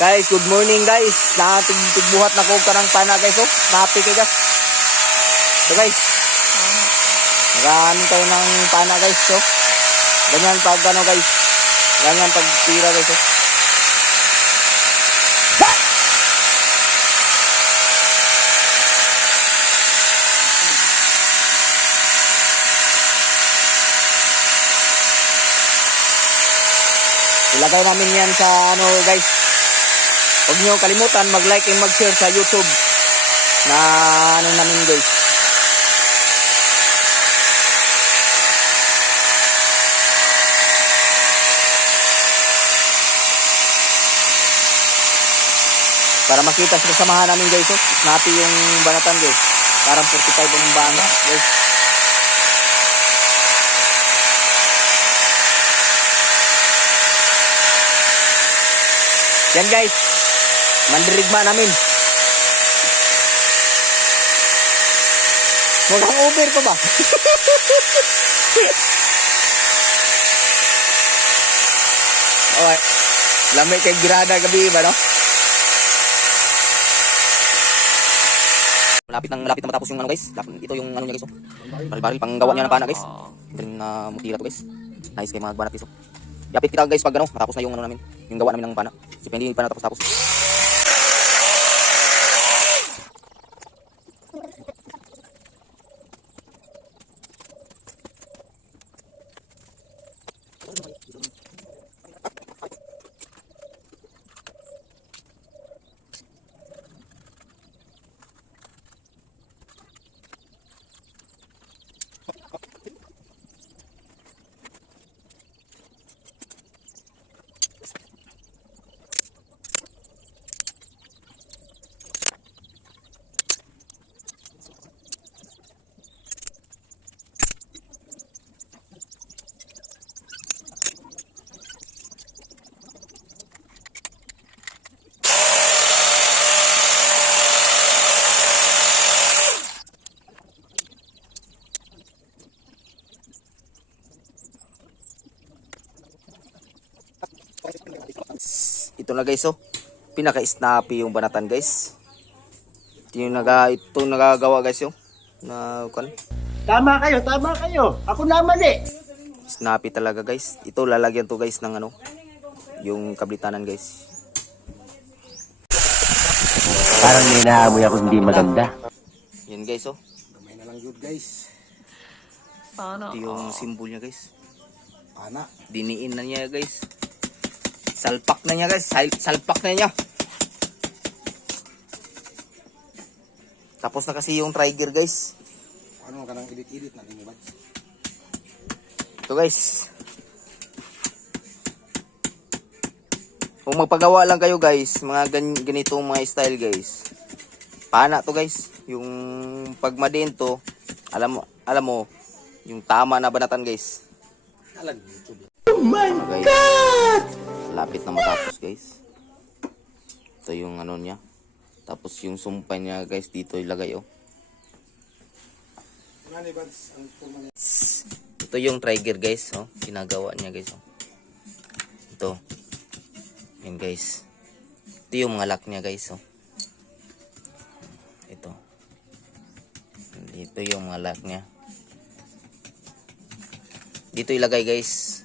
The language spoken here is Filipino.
Guys, good morning guys. Tigbuhat na ko karang pana guys. Oh, napi kay guys. So guys. Nagaano tayo ng pana guys. So, ganyan pag ano guys. Ganyan pag tira guys. Oh. Ilagay namin yan sa ano guys. Huwag nyo kalimutan mag-like and mag-share sa YouTube na ano namin guys. Para makita sa samahan namin guys. Oh. Snappy yung banatan guys. Parang 45 ang banga guys. Yan guys, mandirigma namin. Mukhang over pa ba? Okay, lamay kay girada gabi ba no? Malapit na matapos yung ano guys. Ito yung ano niya guys. Oh. Baril-baril panggawa niya ng pana guys. Galing na mutira to guys. Nice kay mga banat guys. Oh. Yapit kita guys pag ano, matapos na yung ano namin, yung gawa namin ng pana. Kasi hindi pa natapos. Ito na guys, oh. Pinaka-snappy yung banatan guys. Ito yung nagagawa guys, yung Tama kayo. Ako na mali. snappy talaga guys. Ito lalagyan to guys ng ano, yung kablitanan guys. Parang may naamoy ako hindi maganda. Yan guys, oh. Gamay na lang yun guys. Ito yung symbol niya guys. Pana. Diniin na niya guys. Salpak na niya guys. Salpak na niya. Tapos na kasi yung trigger guys. Ano ka nang edit na mo ba? Ito guys. Kung magpagawa lang kayo guys, mga ganitong mga style guys. Pana to guys. Yung pagmadin to, alam mo, yung tama na banatan guys. Oh my God! Lapit na matapos guys. Ito yung ano niya. Tapos yung sumpay niya guys dito ilagay oh. Ito yung trigger guys oh. Ginagawa niya guys oh. Ito. Yan guys. Ito yung mga lock niya guys oh. Ito. Dito yung mga lock niya. Dito ilagay guys.